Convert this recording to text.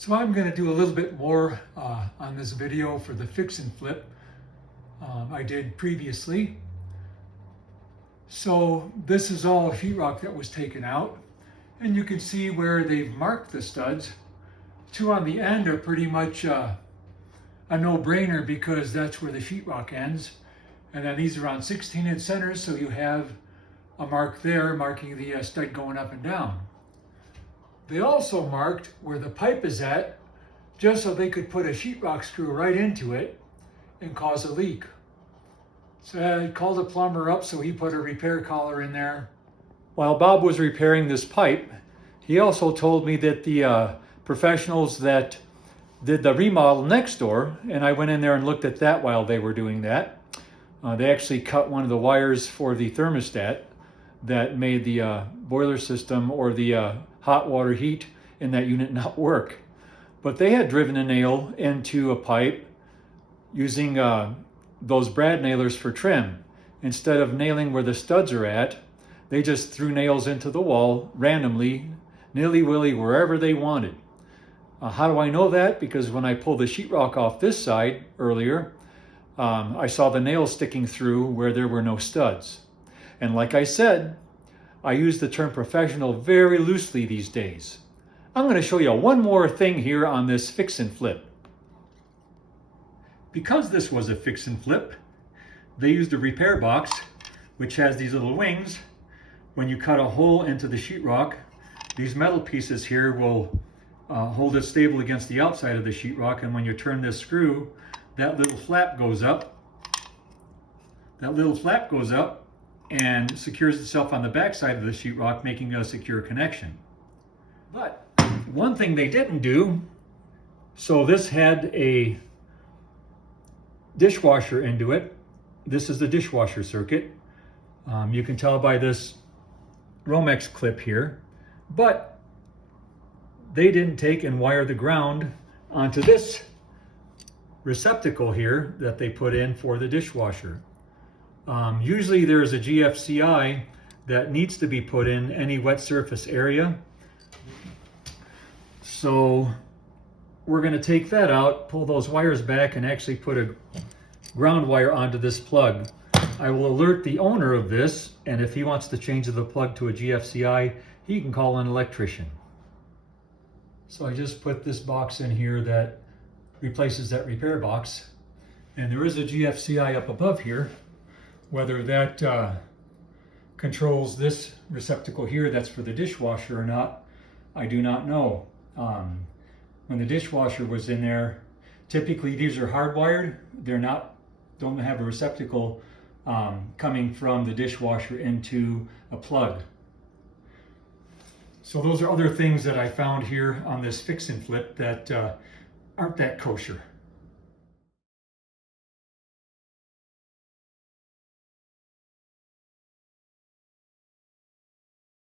So I'm going to do a little bit more on this video for the fix and flip I did previously. So this is all sheetrock that was taken out, and you can see where they've marked the studs. Two on the end are pretty much a no-brainer because that's where the sheetrock ends, and then these are on 16-inch centers, so you have a mark there marking the stud going up and down. They also marked where the pipe is at, just so they could put a sheetrock screw right into it and cause a leak. So I called a plumber up, so he put a repair collar in there. While Bob was repairing this pipe, he also told me that the professionals that did the remodel next door, and I went in there and looked at that while they were doing that. They actually cut one of the wires for the thermostat that made the boiler system or the hot water heat in that unit not work. But they had driven a nail into a pipe using those brad nailers for trim. Instead of nailing where the studs are at, they just threw nails into the wall randomly, nilly-willy, wherever they wanted. How do I know that? Because when I pulled the sheetrock off this side earlier, I saw the nails sticking through where there were no studs. And like I said, I use the term professional very loosely these days. I'm going to show you one more thing here on this fix and flip. Because this was a fix and flip, they used a repair box, which has these little wings. When you cut a hole into the sheetrock, these metal pieces here will hold it stable against the outside of the sheetrock, and when you turn this screw, that little flap goes up. That little flap goes up and secures itself on the back side of the sheetrock, making a secure connection. But one thing they didn't do, so this had a dishwasher into it. This is the dishwasher circuit. You can tell by this Romex clip here, but they didn't take and wire the ground onto this receptacle here that they put in for the dishwasher. Usually there's a GFCI that needs to be put in any wet surface area. So we're going to take that out, pull those wires back, and actually put a ground wire onto this plug. I will alert the owner of this, and if he wants to change the plug to a GFCI, he can call an electrician. So I just put this box in here that replaces that repair box, and there is a GFCI up above here. Whether that controls this receptacle here that's for the dishwasher or not, I do not know. When the dishwasher was in there, typically these are hardwired. Don't have a receptacle coming from the dishwasher into a plug. So those are other things that I found here on this fix and flip that aren't that kosher.